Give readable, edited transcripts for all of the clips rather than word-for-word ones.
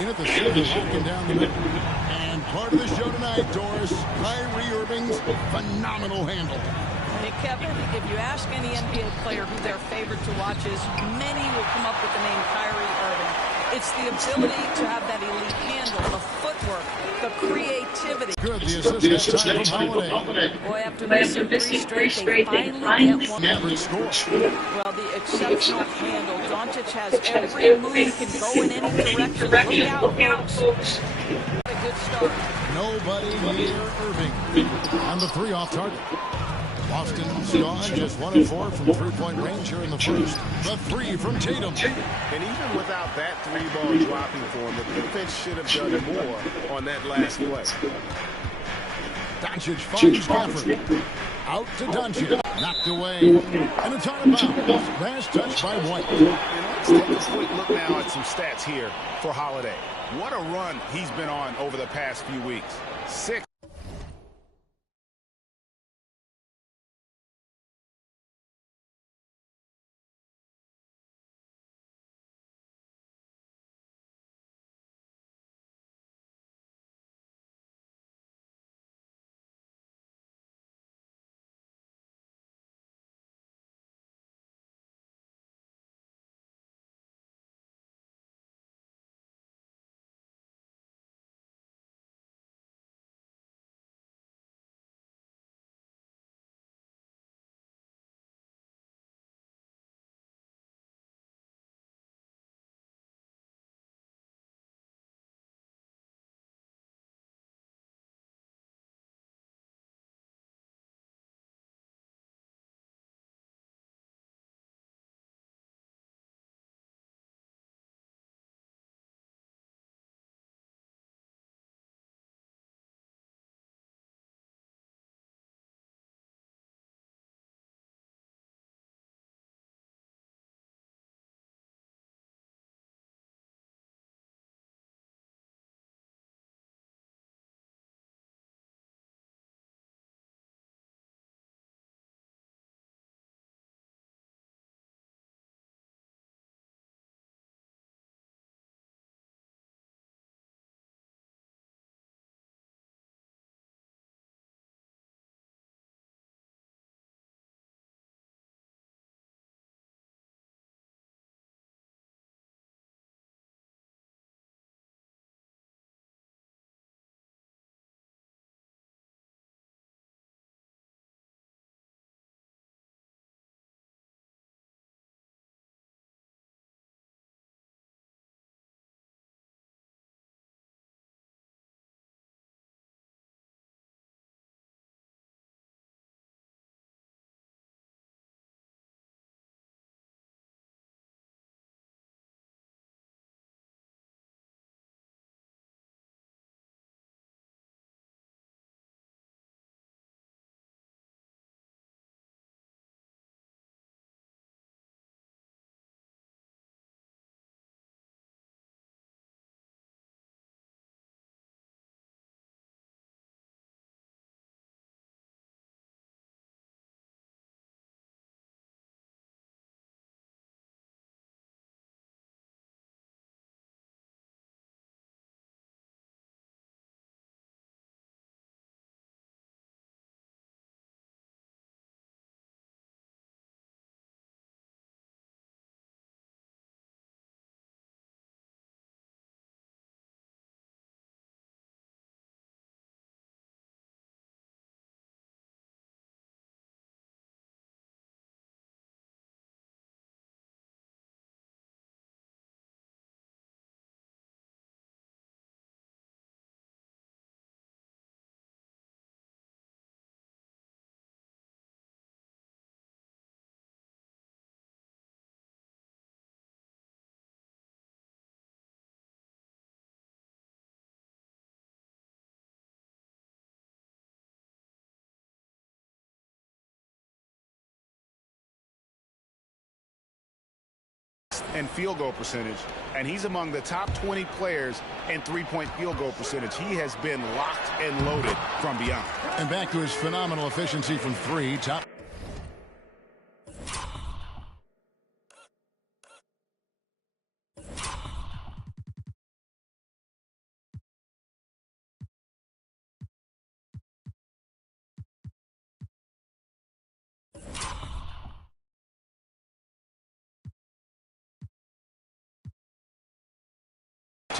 in at the center, locking down the middle. And part of the show tonight, Doris, Kyrie Irving's phenomenal handle. Hey, Kevin, if you ask any NBA player who their favorite to watch is, many will come up with the name Kyrie Irving. It's the ability to have that elite handle, the footwork, the creativity. Good, the assist time from Holiday. Boy, after missing three straight, they finally get one. Never score. Well, the exceptional handle. Doncic has every move, can go in any direction. Look out, folks. What a good start. Nobody near Irving. On the three off target. Boston's gone just 1 of 4 from three-point range here in the first. The three from Tatum. And even without that three-ball dropping for him, the defense should have done more on that last play. Doncic finds Gafford. Out to Doncic. Knocked away. And it's out of bounds. Last touch by White. And let's take a quick look now at some stats here for Holiday. What a run he's been on over the past few weeks. 6. And field goal percentage, and he's among the top 20 players in three-point field goal percentage. He has been locked and loaded from beyond. And back to his phenomenal efficiency from three. Top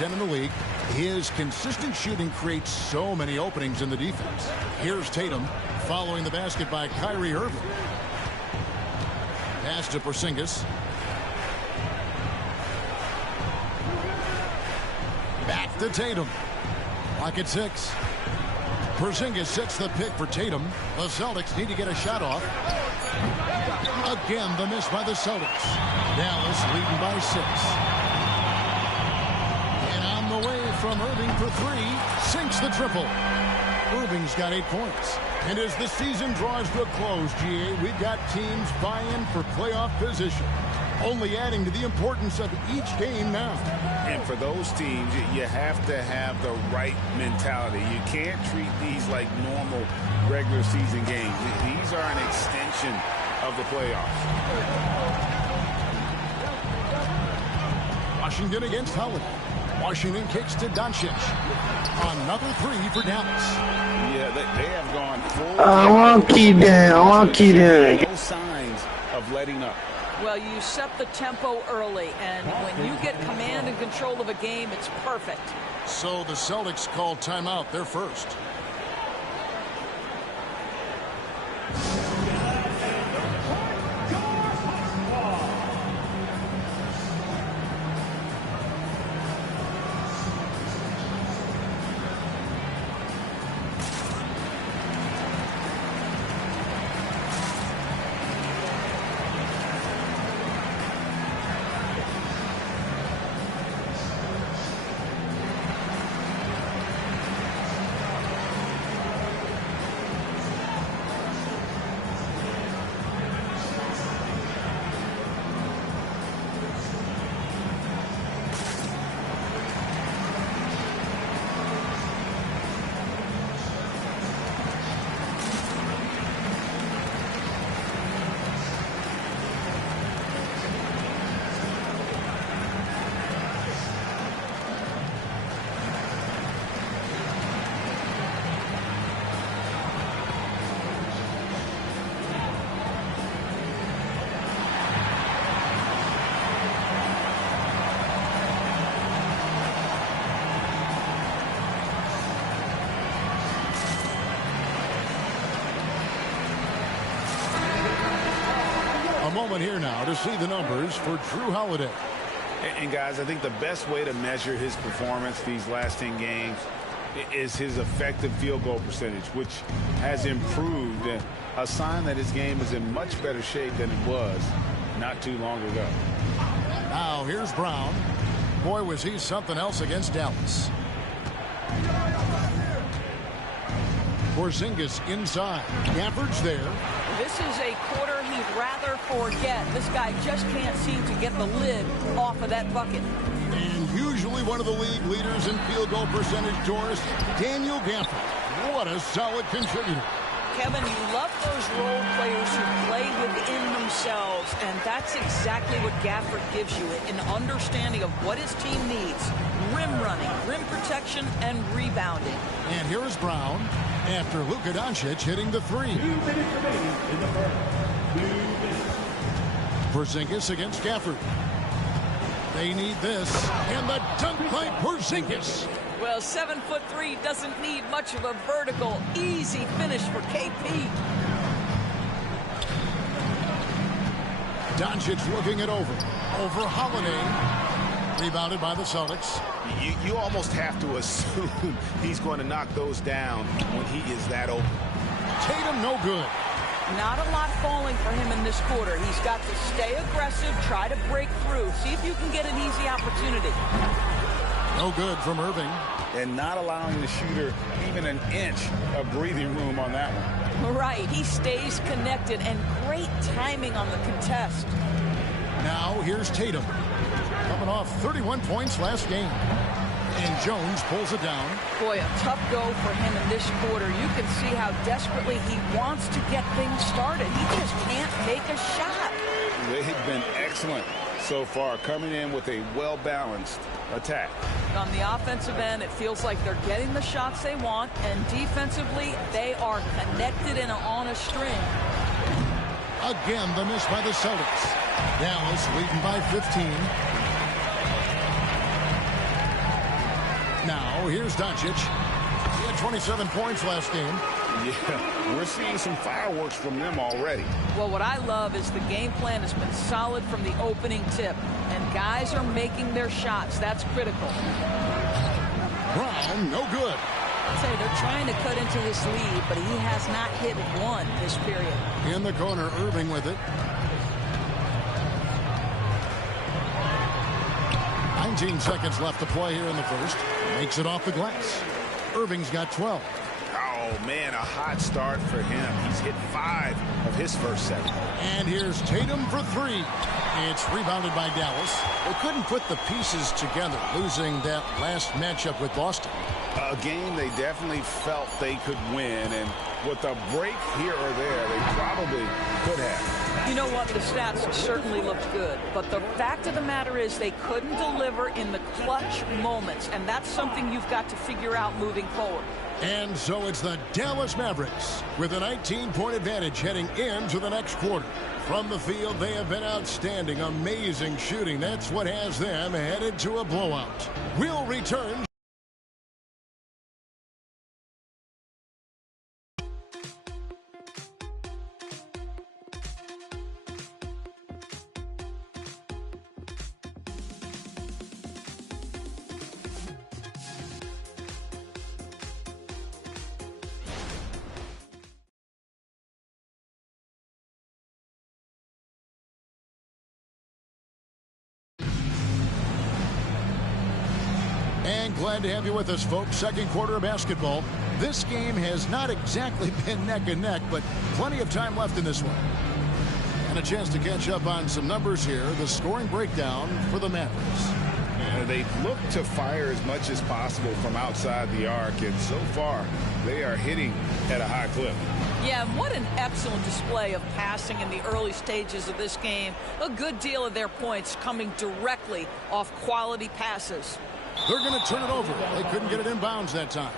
10 in the league. His consistent shooting creates so many openings in the defense. Here's Tatum following the basket by Kyrie Irving. Pass to Porzingis. Back to Tatum. Lock at 6. Porzingis sets the pick for Tatum. The Celtics need to get a shot off. Again, the miss by the Celtics. Dallas leading by 6. And on the way from Irving for 3. Sinks the triple. Irving's got 8 points. And as the season draws to a close, GA, we've got teams vying for playoff position. Only adding to the importance of each game now. And for those teams, you have to have the right mentality. You can't treat these like normal regular season games. These are an extension of the playoffs. Washington against Holiday. Washington kicks to Doncic. Another 3 for Dallas. Yeah, they have gone full. No signs of letting up. Well, you set the tempo early, and when you get command and control of a game, it's perfect. So the Celtics call timeout. They're first. Moment here now to see the numbers for Jrue Holiday. And guys, I think the best way to measure his performance these last 10 games is his effective field goal percentage, which has improved, a sign that his game is in much better shape than it was not too long ago. Now here's Brown. Boy, was he something else against Dallas. Porzingis inside. Gafford's there. This is a quarter he'd rather forget. This guy just can't seem to get the lid off of that bucket. And usually one of the league leaders in field goal percentage, Doris, Daniel Gafford. What a solid contributor. Kevin, you love those role players who play within themselves, and that's exactly what Gafford gives you, an understanding of what his team needs. Rim running, rim protection, and rebounding. And here is Brown after Luka Doncic hitting the 3. 2 minutes remaining in the first. 2 minutes. Porzingis against Gafford. They need this. And the dunk by Porzingis. Well, 7'3" doesn't need much of a vertical, easy finish for KP. Doncic looking it over. Over Holiday. Rebounded by the Celtics. You almost have to assume he's going to knock those down when he is that open. Tatum no good. Not a lot falling for him in this quarter. He's got to stay aggressive, try to break through, see if you can get an easy opportunity. No good from Irving. And not allowing the shooter even an inch of breathing room on that one. Right, he stays connected, and great timing on the contest. Now here's Tatum. Coming off 31 points last game. And Jones pulls it down. Boy, a tough go for him in this quarter. You can see how desperately he wants to get things started. He just can't make a shot. They've been excellent so far, coming in with a well-balanced attack. On the offensive end, it feels like they're getting the shots they want, and defensively, they are connected and on a string. Again, the miss by the Celtics. Dallas leading by 15. Now, here's Doncic. He had 27 points last game. Yeah, we're seeing some fireworks from them already. Well, what I love is the game plan has been solid from the opening tip, and guys are making their shots. That's critical. Brown, no good. I'll tell you, they're trying to cut into this lead, but he has not hit one this period. In the corner, Irving with it. 19 seconds left to play here in the first. Makes it off the glass. Irving's got 12. Oh, man, a hot start for him. He's hit 5 of his first 7. And here's Tatum for 3. It's rebounded by Dallas. They couldn't put the pieces together, losing that last matchup with Boston. A game they definitely felt they could win, and with a break here or there, they probably could have. You know what? The stats certainly looked good, but the fact of the matter is they couldn't deliver in the clutch moments, and that's something you've got to figure out moving forward. And so it's the Dallas Mavericks with a 19-point advantage heading into the next quarter. From the field, they have been outstanding, amazing shooting. That's what has them headed to a blowout. We'll return. And glad to have you with us, folks. Second quarter of basketball. This game has not exactly been neck and neck, but plenty of time left in this one. And a chance to catch up on some numbers here. The scoring breakdown for the Mavericks. They've looked to fire as much as possible from outside the arc, and so far they are hitting at a high clip. Yeah, what an excellent display of passing in the early stages of this game. A good deal of their points coming directly off quality passes. They're going to turn it over. They couldn't get it inbounds that time.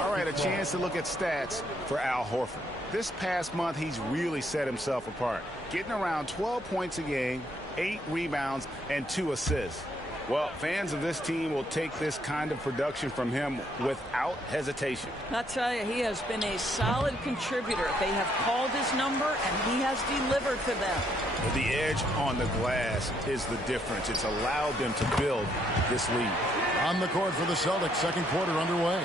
All right, a chance to look at stats for Al Horford. This past month, he's really set himself apart, getting around 12 points a game, 8 rebounds, and 2 assists. Well, fans of this team will take this kind of production from him without hesitation. I'll tell you, he has been a solid contributor. They have called his number, and he has delivered for them. The edge on the glass is the difference. It's allowed them to build this lead. On the court for the Celtics, second quarter underway.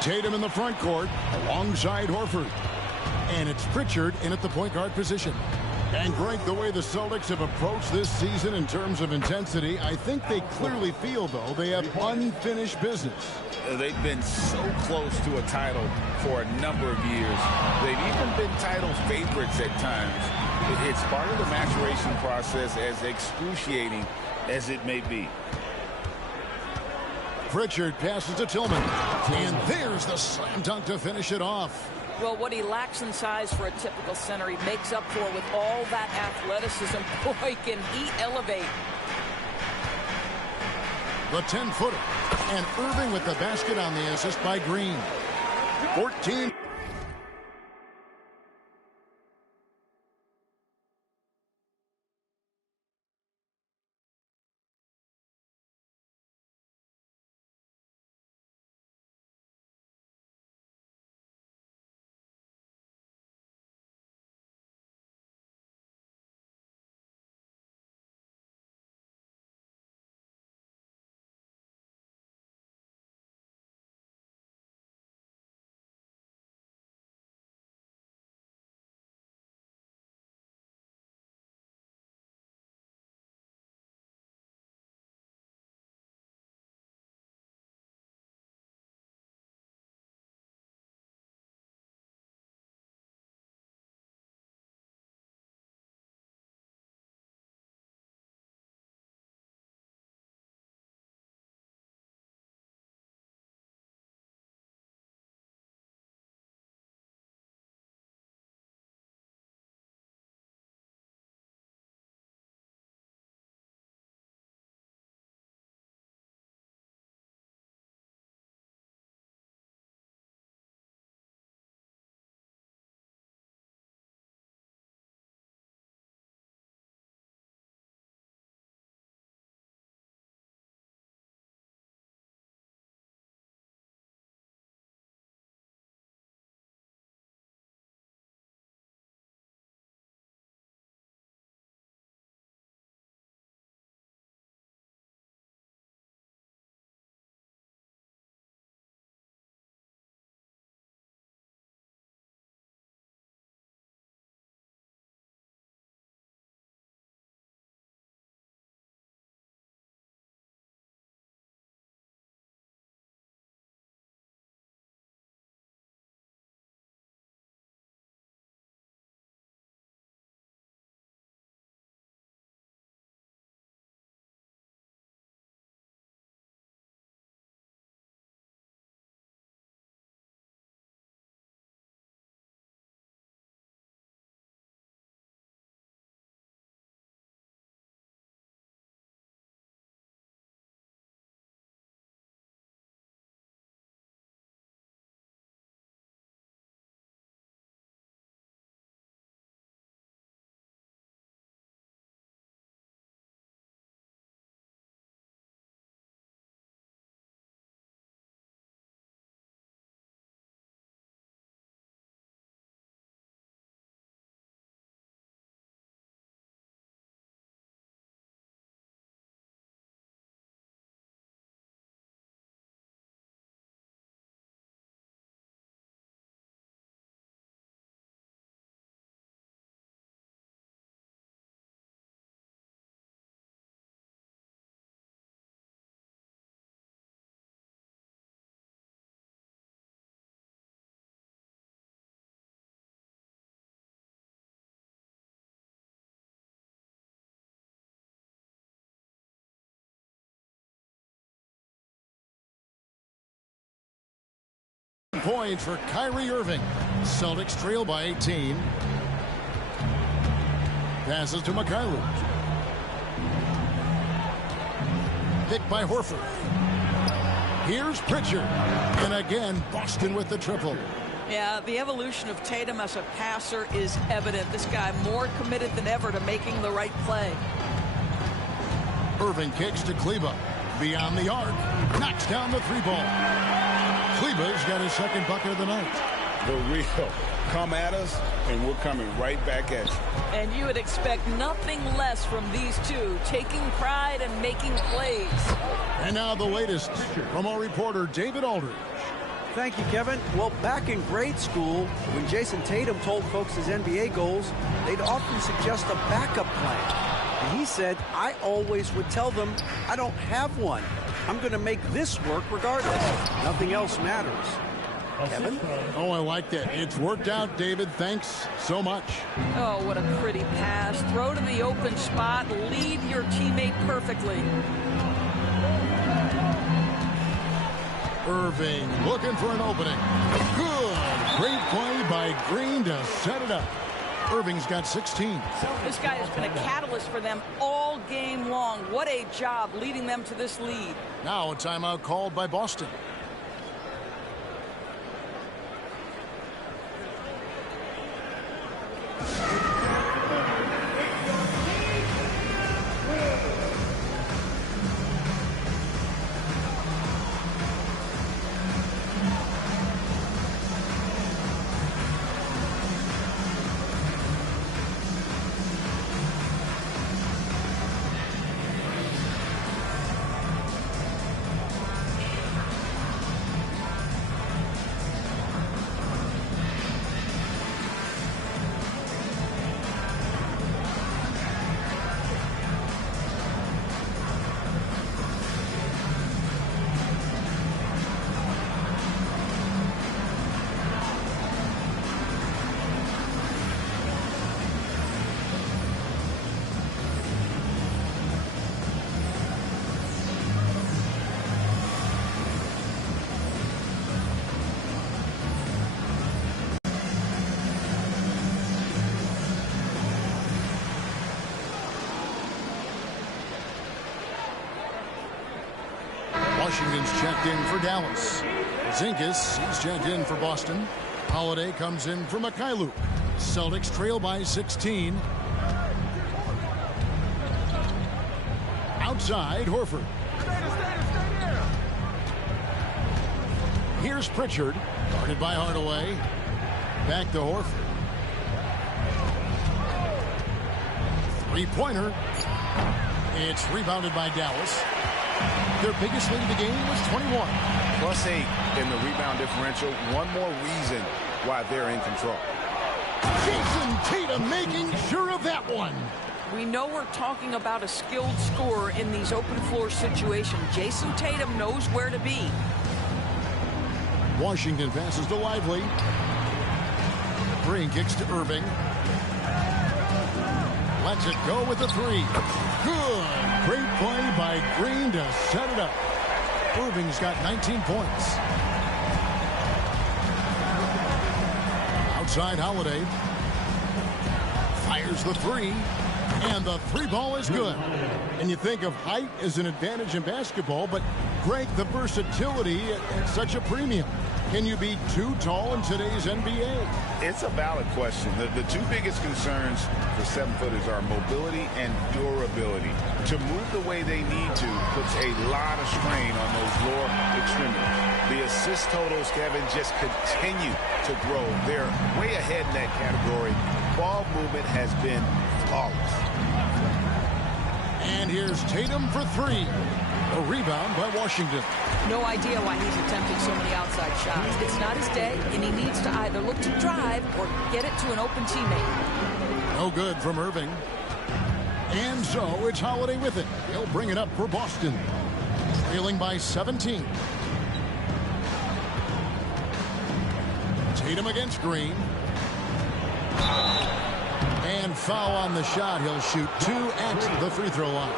Tatum in the front court alongside Horford. And it's Pritchard in at the point guard position. And Greg, the way the Celtics have approached this season in terms of intensity, I think they clearly feel, though, they have unfinished business. They've been so close to a title for a number of years. They've even been title favorites at times. It's part of the maturation process, as excruciating as it may be. Pritchard passes to Tillman. And there's the slam dunk to finish it off. Well, what he lacks in size for a typical center, he makes up for with all that athleticism. Boy, can he elevate. The 10-footer. And Irving with the basket on the assist by Green. 14. points for Kyrie Irving. Celtics trail by 18. Passes to Mikhailuk. Picked by Horford. Here's Pritchard. And again, Boston with the triple. Yeah, the evolution of Tatum as a passer is evident. This guy more committed than ever to making the right play. Irving kicks to Kleber. Beyond the arc. Knocks down the three ball. Kleber's got his second bucket of the night. The real. Come at us, and we're coming right back at you. And you would expect nothing less from these two, taking pride and making plays. And now the latest from our reporter, David Aldridge. Thank you, Kevin. Well, back in grade school, when Jason Tatum told folks his NBA goals, they'd often suggest a backup plan. And he said, I always would tell them, I don't have one. I'm going to make this work regardless. Nothing else matters. Kevin? Oh, I like that. It's worked out, David. Thanks so much. Oh, what a pretty pass. Throw to the open spot. Lead your teammate perfectly. Irving looking for an opening. Good. Great play by Green to set it up. Irving's got 16. This guy has been a catalyst for them all game long. What a job leading them to this lead. Now a timeout called by Boston. Washington's checked in for Dallas. Zingas, he's checked in for Boston. Holiday comes in for Mikhailuk. Celtics trail by 16. Outside, Horford. Here's Pritchard. Guarded by Hardaway. Back to Horford. Three-pointer. It's rebounded by Dallas. Their biggest lead of the game was 21. +8 in the rebound differential. One more reason why they're in control. Jason Tatum making sure of that one. We know we're talking about a skilled scorer in these open floor situations. Jason Tatum knows where to be. Washington passes to Lively. Green kicks to Irving. Lets it go with the three. Good. Great play by Green to set it up. Irving's got 19 points. Outside Holiday. Fires the three. And the three ball is good. And you think of height as an advantage in basketball, but Greg, the versatility at such a premium. Can you be too tall in today's NBA? It's a valid question. The two biggest concerns for 7-footers are mobility and durability. To move the way they need to puts a lot of strain on those lower extremities. The assist totals, Kevin, just continue to grow. They're way ahead in that category. Ball movement has been flawless. And here's Tatum for three. A rebound by Washington. No idea why he's attempting so many outside shots. It's not his day, and he needs to either look to drive or get it to an open teammate. No good from Irving. And so it's Holiday with it. He'll bring it up for Boston. Trailing by 17. Tatum against Green. And foul on the shot. He'll shoot two at the free throw line.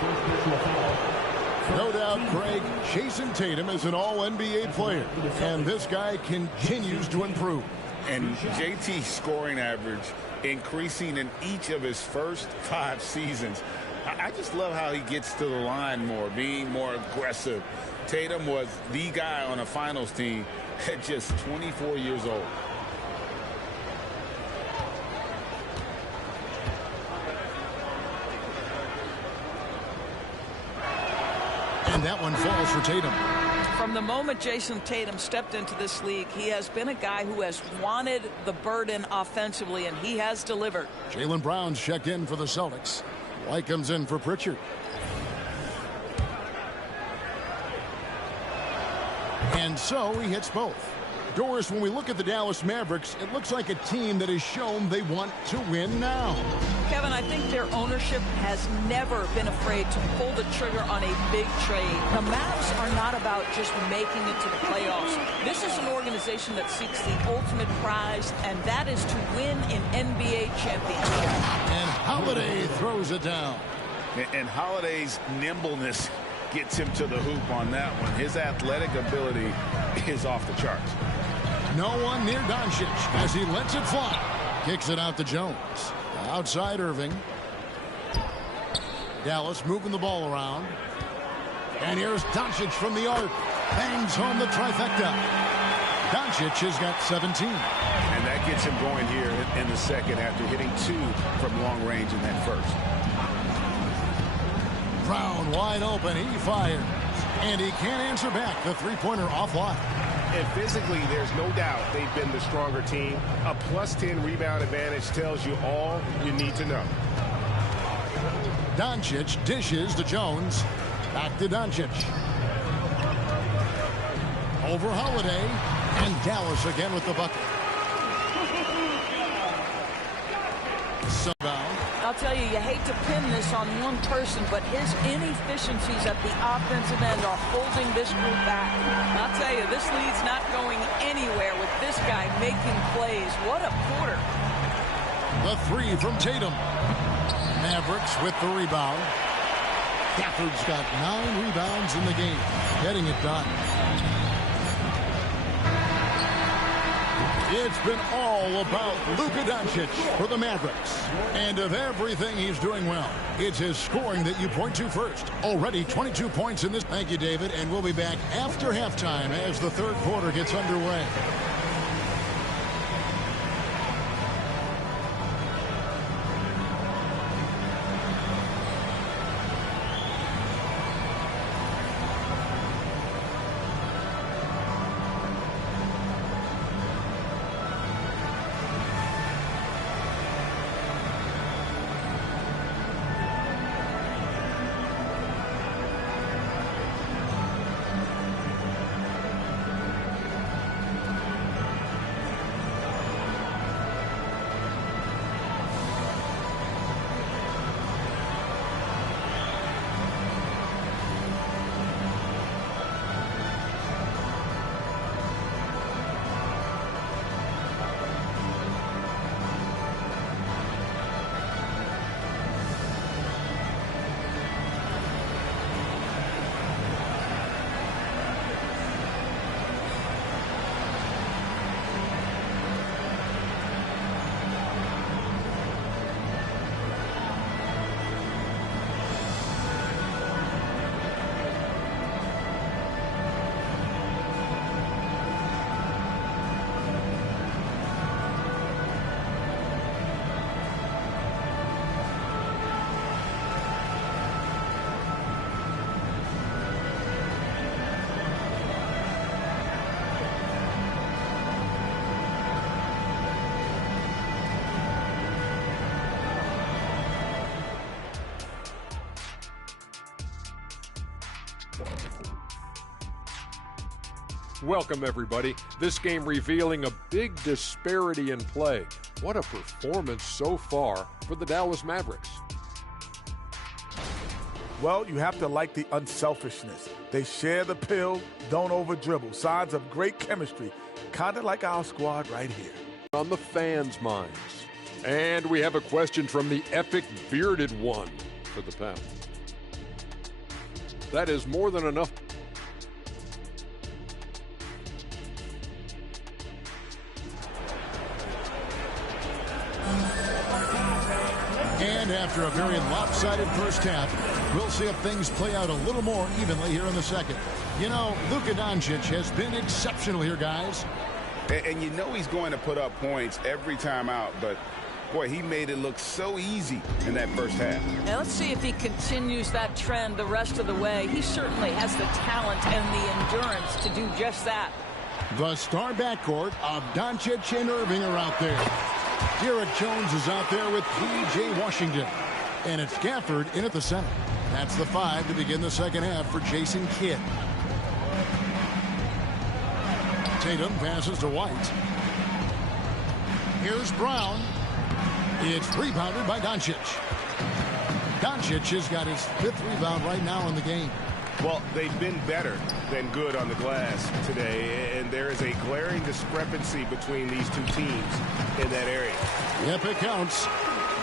No doubt, Greg, Jason Tatum is an all-NBA player, and this guy continues to improve. And JT's scoring average increasing in each of his first 5 seasons. I just love how he gets to the line more, being more aggressive. Tatum was the guy on a finals team at just 24 years old. And that one falls for Tatum. From the moment Jason Tatum stepped into this league, he has been a guy who has wanted the burden offensively, and he has delivered. Jaylen Brown's checked in for the Celtics. White comes in for Pritchard. And so he hits both. Doris, when we look at the Dallas Mavericks, it looks like a team that has shown they want to win now. Kevin, I think their ownership has never been afraid to pull the trigger on a big trade. The Mavs are not about just making it to the playoffs. This is an organization that seeks the ultimate prize, and that is to win an NBA championship. And Holiday throws it down. And Holiday's nimbleness gets him to the hoop on that one. His athletic ability is off the charts. No one near Doncic as he lets it fly. Kicks it out to Jones. Outside Irving. Dallas moving the ball around. And here's Doncic from the arc. Bangs home the trifecta. Doncic has got 17. And that gets him going here in the second after hitting 2 from long range in that first. Brown wide open. He fires. And he can't answer back. The three-pointer offline. And physically, there's no doubt they've been the stronger team. A +10 rebound advantage tells you all you need to know. Doncic dishes to Jones. Back to Doncic. Over Holiday. And Dallas again with the bucket. Sunbound. I'll tell you, you hate to pin this on one person, but his inefficiencies at the offensive end are holding this group back. I'll tell you, this lead's not going anywhere with this guy making plays. What a quarter. The three from Tatum. Mavericks with the rebound. Gafford's got 9 rebounds in the game, getting it done. It's been all about Luka Doncic for the Mavericks. And of everything he's doing well, it's his scoring that you point to first. Already 22 points in this. Thank you, David. And we'll be back after halftime as the third quarter gets underway. Welcome, everybody. This game revealing a big disparity in play. What a performance so far for the Dallas Mavericks. Well, you have to like the unselfishness. They share the pill, don't over-dribble. Signs of great chemistry, kind of like our squad right here. On the fans' minds. And we have a question from the epic bearded one for the panel. That is more than enough. And after a very lopsided first half, we'll see if things play out a little more evenly here in the second. You know, Luka Doncic has been exceptional here, guys. And you know he's going to put up points every time out, but boy, he made it look so easy in that first half. Now let's see if he continues that trend the rest of the way. He certainly has the talent and the endurance to do just that. The star backcourt of Doncic and Irving are out there. Derek Jones is out there with P.J. Washington. And it's Gafford in at the center. That's the 5 to begin the second half for Jason Kidd. Tatum passes to White. Here's Brown. It's rebounded by Doncic. Doncic has got his 5th rebound right now in the game. Well, they've been better than good on the glass today, and there is a glaring discrepancy between these two teams in that area. Yep, it counts.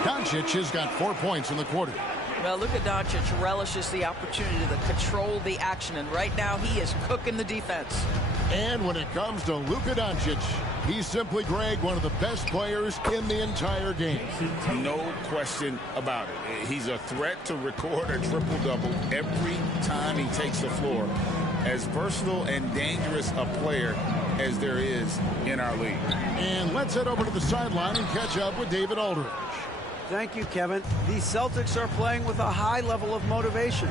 Doncic has got 4 points in the quarter. Well, Luka Doncic relishes the opportunity to control the action, and right now he is cooking the defense. And when it comes to Luka Doncic, he's simply, Greg, one of the best players in the entire game. No question about it. He's a threat to record a triple-double every time he takes the floor. As versatile and dangerous a player as there is in our league. And let's head over to the sideline and catch up with David Aldridge. Thank you, Kevin. The Celtics are playing with a high level of motivation.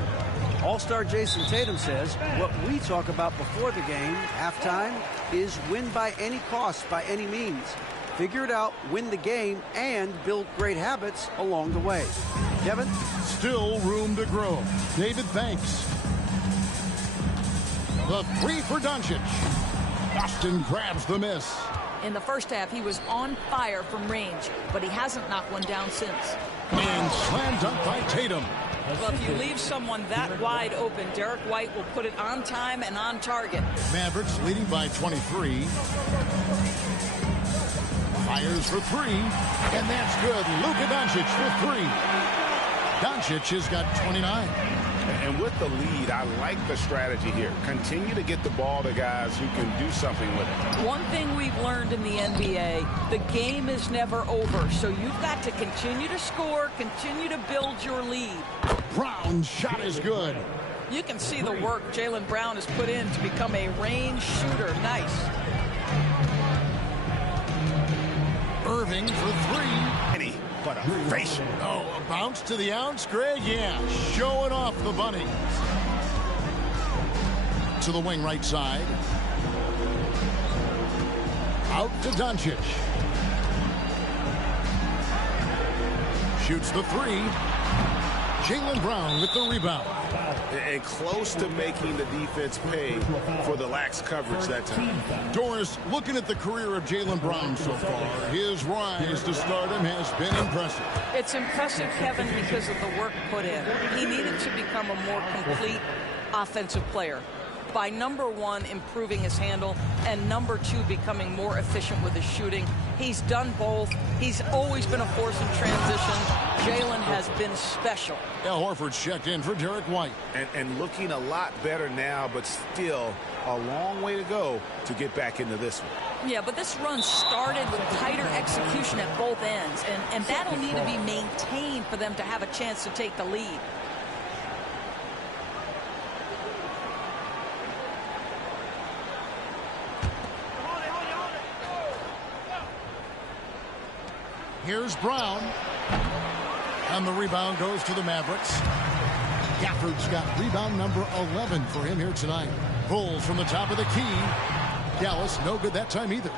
All-star Jason Tatum says what we talk about before the game, halftime, is win by any cost, by any means. Figure it out, win the game, and build great habits along the way. Kevin? Still room to grow. David, thanks. The 3 for Doncic. Boston grabs the miss. In the first half, he was on fire from range, but he hasn't knocked one down since. And slam dunk by Tatum. Well, if you leave someone that wide open, Derek White will put it on time and on target. Mavericks leading by 23. Fires for 3. And that's good. Luka Doncic for 3. Doncic has got 29. And with the lead, I like the strategy here. Continue to get the ball to guys who can do something with it. One thing we've learned in the NBA, the game is never over. So you've got to continue to score, continue to build your lead. Brown's shot is good. You can see the work Jaylen Brown has put in to become a range shooter. Nice. Irving for 3. But a face. Oh, a bounce to the ounce, Greg? Yeah, showing off the bunnies. To the wing right side. Out to Doncic. Shoots the 3. Jaylen Brown with the rebound. And close to making the defense pay for the lax coverage that time. Doris, looking at the career of Jaylen Brown so far, his rise to stardom has been impressive. It's impressive, Kevin, because of the work put in. He needed to become a more complete offensive player. By number 1, improving his handle, and number 2, becoming more efficient with his shooting. He's done both. He's always been a force in transition. Jaylen has been special. Al Horford's checked in for Derek White. And looking a lot better now, but still a long way to go to get back into this one. Yeah, but this run started with tighter execution at both ends, and that'll need to be maintained for them to have a chance to take the lead. Here's Brown. And the rebound goes to the Mavericks. Gafford's got rebound number 11 for him here tonight. Bulls from the top of the key. Dallas no good that time either.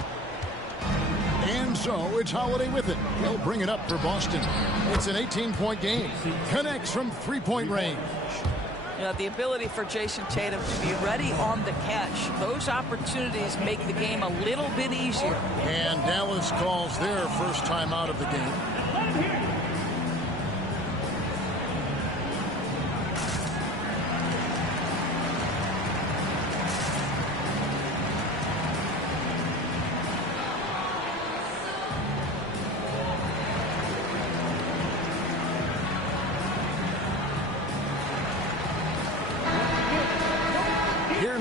And so it's Holiday with it. He'll bring it up for Boston. It's an 18-point game. Connects from 3-point range. You know, the ability for Jason Tatum to be ready on the catch. Those opportunities make the game a little bit easier. And Dallas calls their first time out of the game.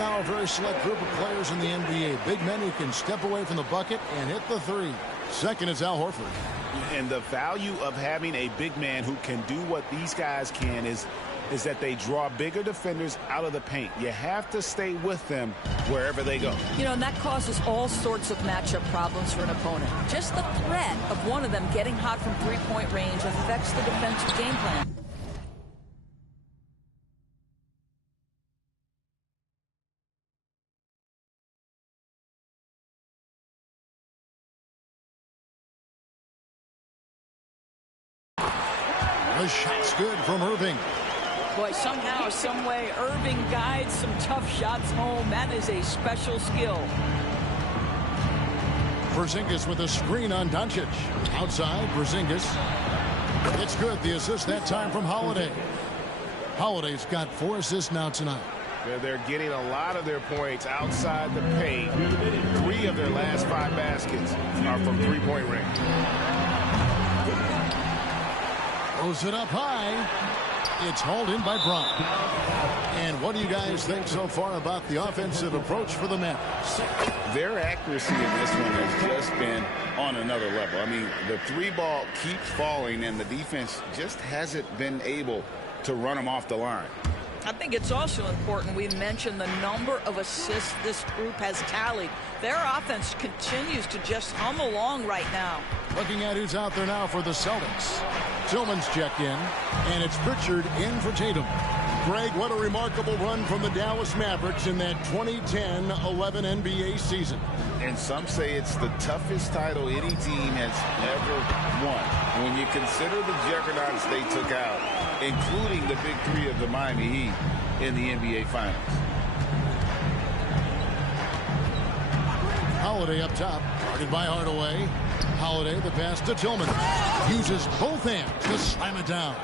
now a very select group of players in the NBA. Big men who can step away from the bucket and hit the three. Second is Al Horford. And the value of having a big man who can do what these guys can is that they draw bigger defenders out of the paint. You have to stay with them wherever they go. You know, and that causes all sorts of matchup problems for an opponent. Just the threat of one of them getting hot from three-point range affects the defensive game plan. The shot's good from Irving. Boy, somehow, some way, Irving guides some tough shots home. That is a special skill. Porzingis with a screen on Doncic. Outside, Porzingis. It's good. The assist that time from Holiday. Holiday's got 4 assists now tonight. They're getting a lot of their points outside the paint. 3 of their last 5 baskets are from three-point range. Throws it up high. It's hauled in by Brown. And what do you guys think so far about the offensive approach for the Mavericks? Their accuracy in this one has just been on another level. I mean, the 3-ball keeps falling, and the defense just hasn't been able to run them off the line. I think it's also important we mention the number of assists this group has tallied. Their offense continues to just hum along right now. Looking at who's out there now for the Celtics. Tillman's checked in, and it's Pritchard in for Tatum. Greg, what a remarkable run from the Dallas Mavericks in that 2010-11 NBA season. And some say it's the toughest title any team has ever won. When you consider the juggernauts they took out, including the big 3 of the Miami Heat in the NBA Finals. Holiday up top, guarded by Hardaway. Holiday, the pass to Tillman. Uses both hands to slam it down.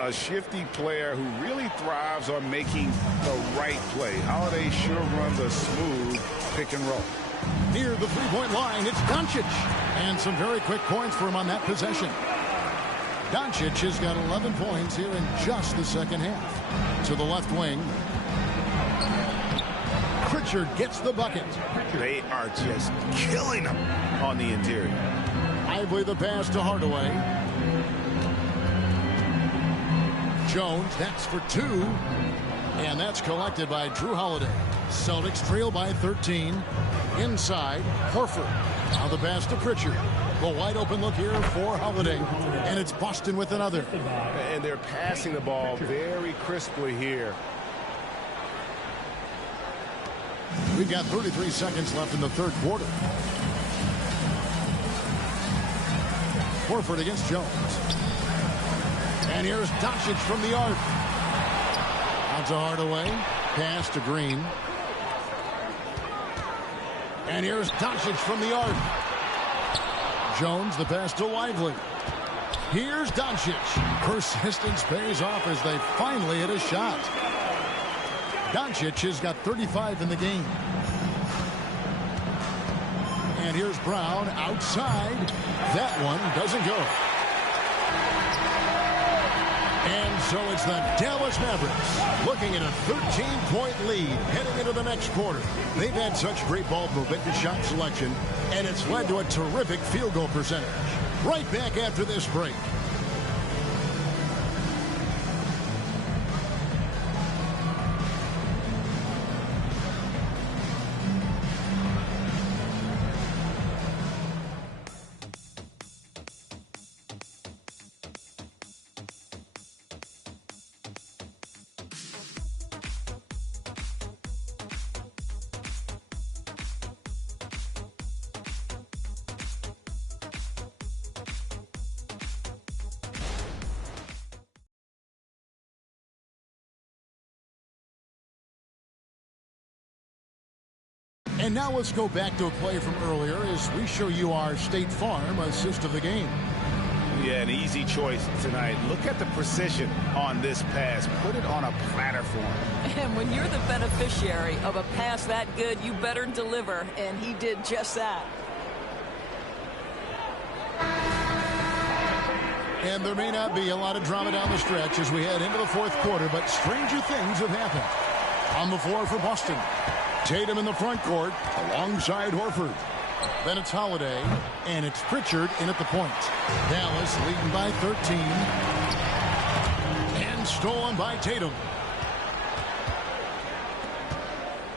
A shifty player who really thrives on making the right play. Holiday sure runs a smooth pick and roll. Near the three-point line, it's Doncic. And some very quick points for him on that possession. Doncic has got 11 points here in just the second half. To the left wing. Pritchard gets the bucket. They are just killing them on the interior. Ively the pass to Hardaway. Jones, that's for 2. And that's collected by Drew Holiday. Celtics trail by 13. Inside, Horford. Now the pass to Pritchard. The wide open look here for Holiday. And it's Boston with another. And they're passing the ball very crisply here. We've got 33 seconds left in the third quarter. Horford against Jones. And here's Doncic from the arc. Out to Hardaway. Pass to Green. And here's Doncic from the arc. Jones, the pass to Lively. Here's Doncic. Persistence pays off as they finally hit a shot. Doncic has got 35 in the game. And here's Brown outside. That one doesn't go. And so it's the Dallas Mavericks looking at a 13-point lead heading into the next quarter. They've had such great ball movement and shot selection, and it's led to a terrific field goal percentage. Right back after this break. And now let's go back to a play from earlier as we show you our State Farm assist of the game. Yeah, an easy choice tonight. Look at the precision on this pass. Put it on a platter for him. And when you're the beneficiary of a pass that good, you better deliver. And he did just that. And there may not be a lot of drama down the stretch as we head into the fourth quarter, but stranger things have happened. On the floor for Boston. Tatum in the front court alongside Horford. Then it's Holiday, and it's Pritchard in at the point. Dallas leading by 13. And stolen by Tatum.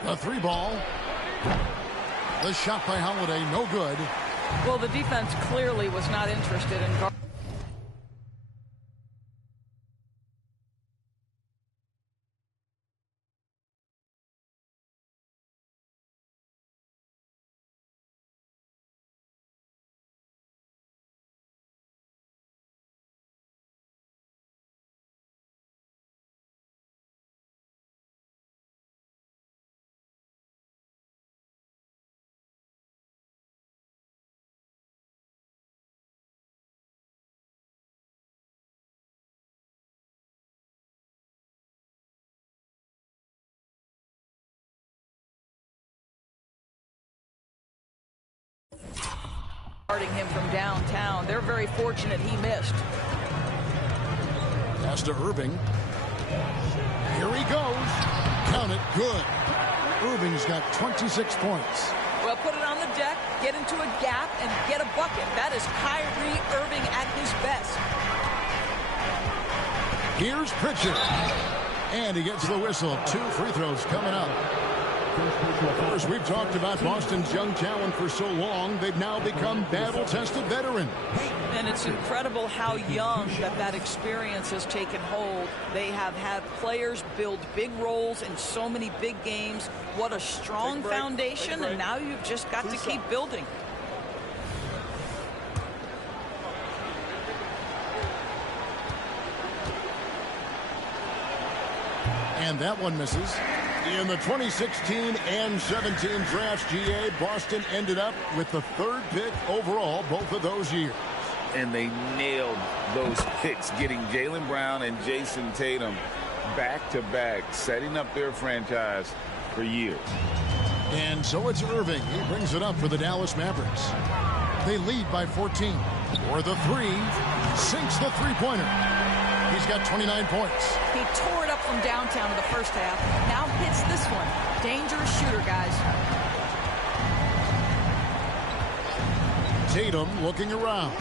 The three ball. The shot by Holiday, no good. Well, the defense clearly was not interested in guarding. Him from downtown. They're very fortunate he missed. Pass to Irving. Here he goes. Count it. Good. Irving's got 26 points. Well, put it on the deck, get into a gap, and get a bucket. That is Kyrie Irving at his best. Here's Pritchard. And he gets the whistle. 2 free throws coming up. Of course, we've talked about Boston's young talent for so long. They've now become battle-tested veterans. And it's incredible how young that experience has taken hold. They have had players build big roles in so many big games. What a strong foundation, and now you've just got to keep building. And that one misses. In the 2016 and 17 drafts, GA, Boston ended up with the 3rd pick overall both of those years. And they nailed those picks, getting Jaylen Brown and Jason Tatum back-to-back, setting up their franchise for years. And so it's Irving. He brings it up for the Dallas Mavericks. They lead by 14. For the three, sinks the three-pointer. He's got 29 points. He tore it up from downtown in the first half. Now hits this one. Dangerous shooter, guys. Tatum looking around.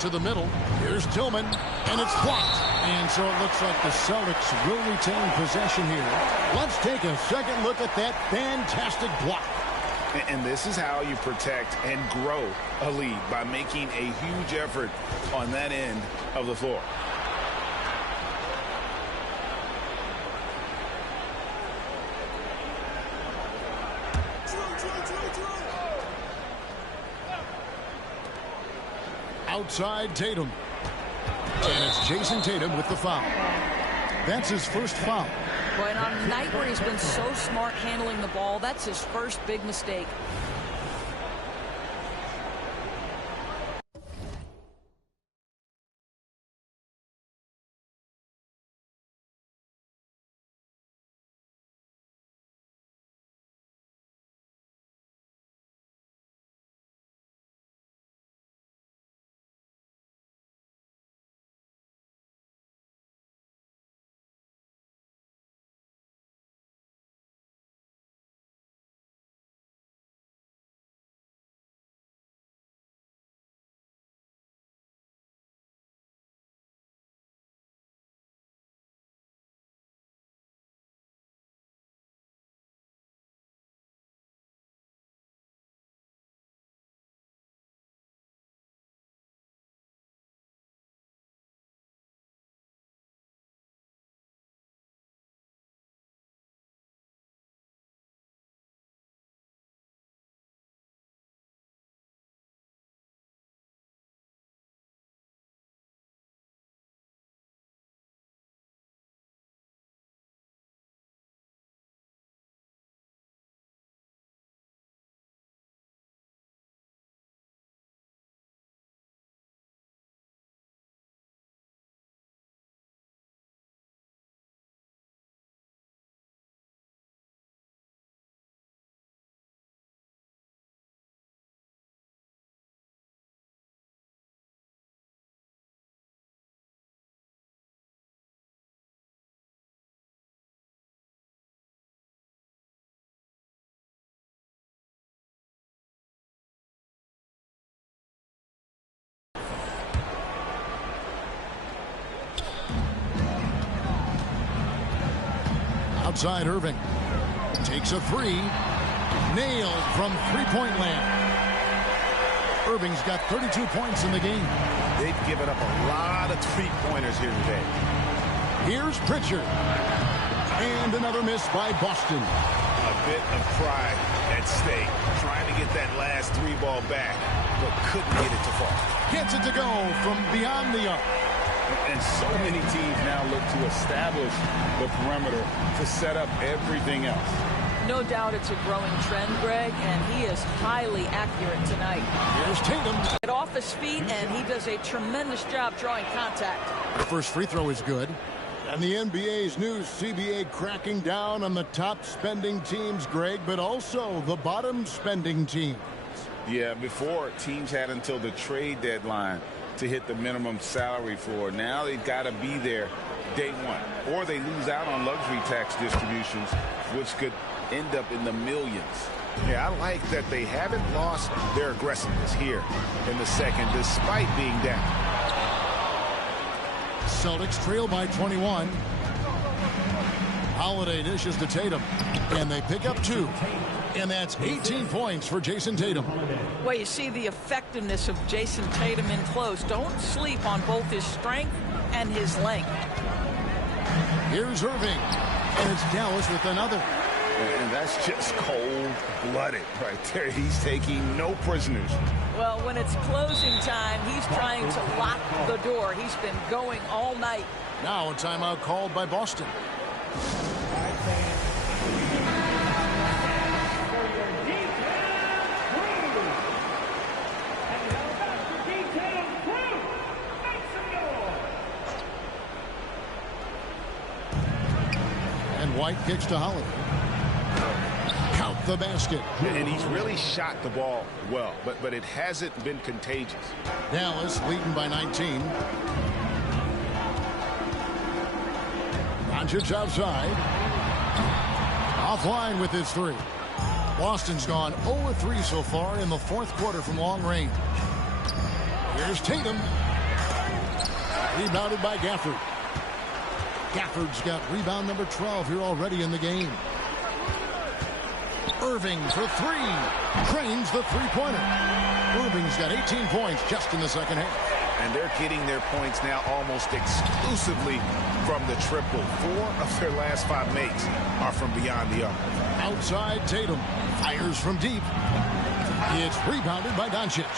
To the middle. Here's Tillman. And it's blocked. And so it looks like the Celtics will retain possession here. Let's take a second look at that fantastic block. And this is how you protect and grow a lead, by making a huge effort on that end of the floor. Outside Tatum. And it's Jason Tatum with the foul. That's his first foul. But on a night where he's been so smart handling the ball, that's his first big mistake. Outside Irving. Takes a three. Nailed from three-point land. Irving's got 32 points in the game. They've given up a lot of three-pointers here today. Here's Pritchard. And another miss by Boston. A bit of pride at stake. Trying to get that last three ball back, but couldn't get it to fall. Gets it to go from beyond the arc. And so many teams now look to establish the perimeter to set up everything else. No doubt it's a growing trend, Greg, and he is highly accurate tonight. Here's Tatum. Get off his feet, and he does a tremendous job drawing contact. The first free throw is good. And the NBA's new CBA cracking down on the top spending teams, Greg, but also the bottom spending teams. Yeah, before teams had until the trade deadline to hit the minimum salary floor. Now they've got to be there day one, or they lose out on luxury tax distributions, which could end up in the millions. Yeah, I like that they haven't lost their aggressiveness here in the second, despite being down. Celtics trail by 21. Holiday dishes to Tatum, and they pick up 2. And that's 18 points for Jason Tatum. Well, you see the effectiveness of Jason Tatum in close. Don't sleep on both his strength and his length. Here's Irving, and it's Dallas with another. And that's just cold-blooded right there. He's taking no prisoners. Well, when it's closing time, he's trying to lock the door. He's been going all night. Now a timeout called by Boston. And White kicks to Holiday. Count the basket. And he's really shot the ball well, but it hasn't been contagious. Dallas leading by 19. Doncic outside. Offline with his three. Boston's gone 0-3 so far in the fourth quarter from long range. Here's Tatum. Rebounded by Gafford. Gafford's got rebound number 12 here already in the game. Irving for three. Cranes the three-pointer. Irving's got 18 points just in the second half. And they're getting their points now almost exclusively from the triple. 4 of their last 5 makes are from beyond the arc. Outside Tatum. Fires from deep. It's rebounded by Doncic.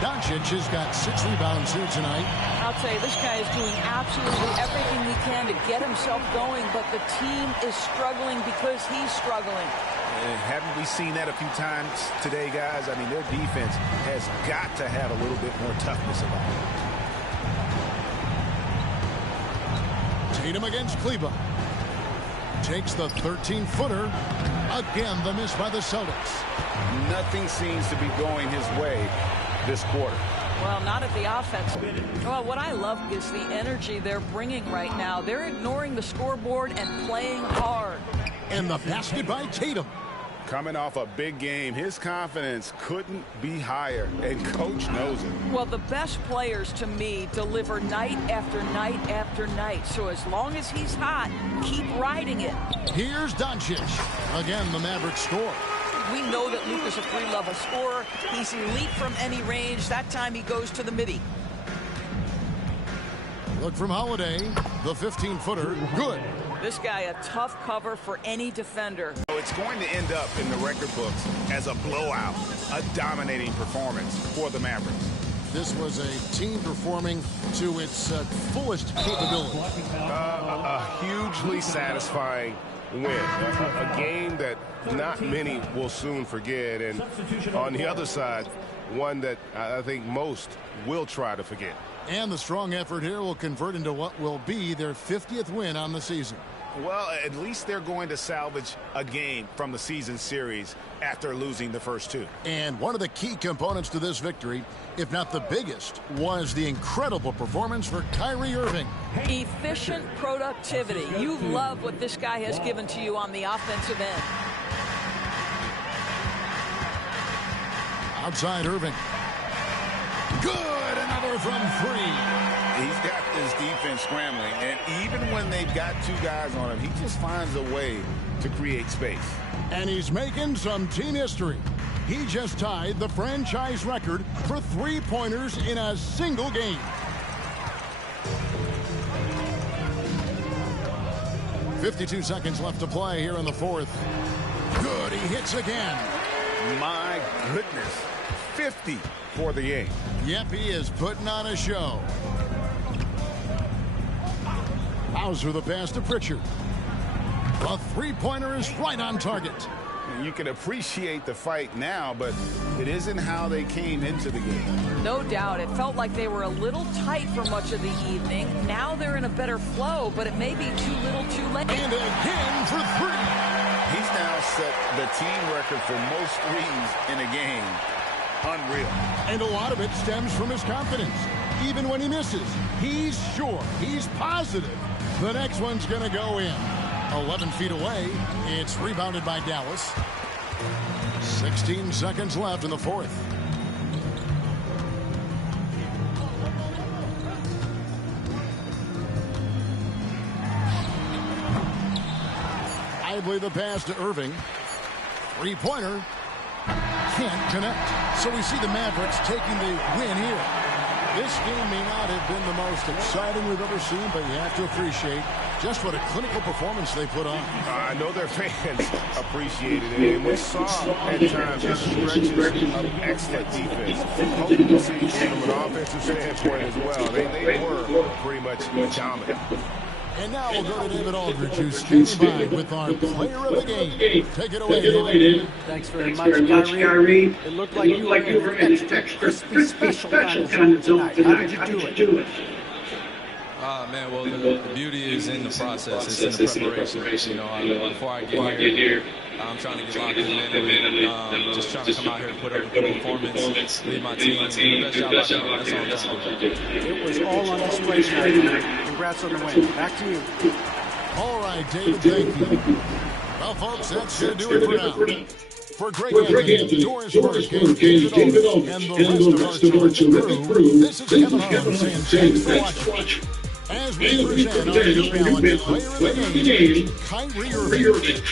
Doncic has got 6 rebounds here tonight. I'll tell you, this guy is doing absolutely everything he can to get himself going, but the team is struggling because he's struggling. And haven't we seen that a few times today, guys? I mean, their defense has got to have a little bit more toughness about it. Tatum against Kleber. Takes the 13-footer. Again, the miss by the Celtics. Nothing seems to be going his way this quarter. Well, not at the offense. Well, what I love is the energy they're bringing right now. They're ignoring the scoreboard and playing hard. And the basket by Tatum. Coming off a big game, his confidence couldn't be higher, and Coach knows it. Well, the best players, to me, deliver night after night after night. So as long as he's hot, keep riding it. Here's Doncic. Again, the Mavericks score. We know that Luke is a three-level scorer. He's elite from any range. That time he goes to the midi. Look from Holiday. The 15-footer. Good. This guy a tough cover for any defender. It's going to end up in the record books as a blowout, a dominating performance for the Mavericks. This was a team performing to its fullest capability. A hugely satisfying win. A game that not many will soon forget. And on the other side, one that I think most will try to forget. And the strong effort here will convert into what will be their 50th win on the season. Well, at least they're going to salvage a game from the season series after losing the first 2. And one of the key components to this victory, if not the biggest, was the incredible performance for Kyrie Irving. Efficient productivity. You love what this guy has given to you on the offensive end. Outside Irving. Good, another from 3. He's got this defense scrambling, and even when they've got two guys on him, he just finds a way to create space. And he's making some team history. He just tied the franchise record for three-pointers in a single game. .52 seconds left to play here in the fourth. Good, he hits again. My goodness, 50 for the game. Yep, he is putting on a show. Hauser the pass to Pritchard. A three-pointer is right on target. You can appreciate the fight now, but it isn't how they came into the game. No doubt. It felt like they were a little tight for much of the evening. Now they're in a better flow, but it may be too little too late. And again for three. He's now set the team record for most threes in a game. Unreal. And a lot of it stems from his confidence. Even when he misses, he's sure, he's positive the next one's going to go in. 11 feet away. It's rebounded by Dallas. 16 seconds left in the fourth. Idly the pass to Irving. Three-pointer. Can't connect. So we see the Mavericks taking the win here. This game may not have been the most exciting we've ever seen, but you have to appreciate just what a clinical performance they put on. I know their fans appreciated it, and we saw at times just stretches of excellent defense. Potency from an offensive standpoint as well. They were pretty much dominant. And now we'll go to David Aldridge, who's standing by with our player of the game. Take it away, David. Thanks very much, Kyrie. It looked like you were in an extra crispy, special kind of zone tonight. How did you do it? Man, well, the beauty is in the process. It's in the preparation. You know, before I get here, I'm trying to get locked in mentally. Just trying to come out here and put up a good performance, lead my team, and the best job I can. That's all I'm trying to do. It was all on display tonight. Congrats on the win. Back to you. All right, David, thank you. Well, folks, that's going to do it for now. For Greg Anthony, Doris Burke, David Aldridge, and the rest of our terrific crew, this is Kevin Harlan saying thanks for watching. As we present our new balance player of the game, Kyrie Irving.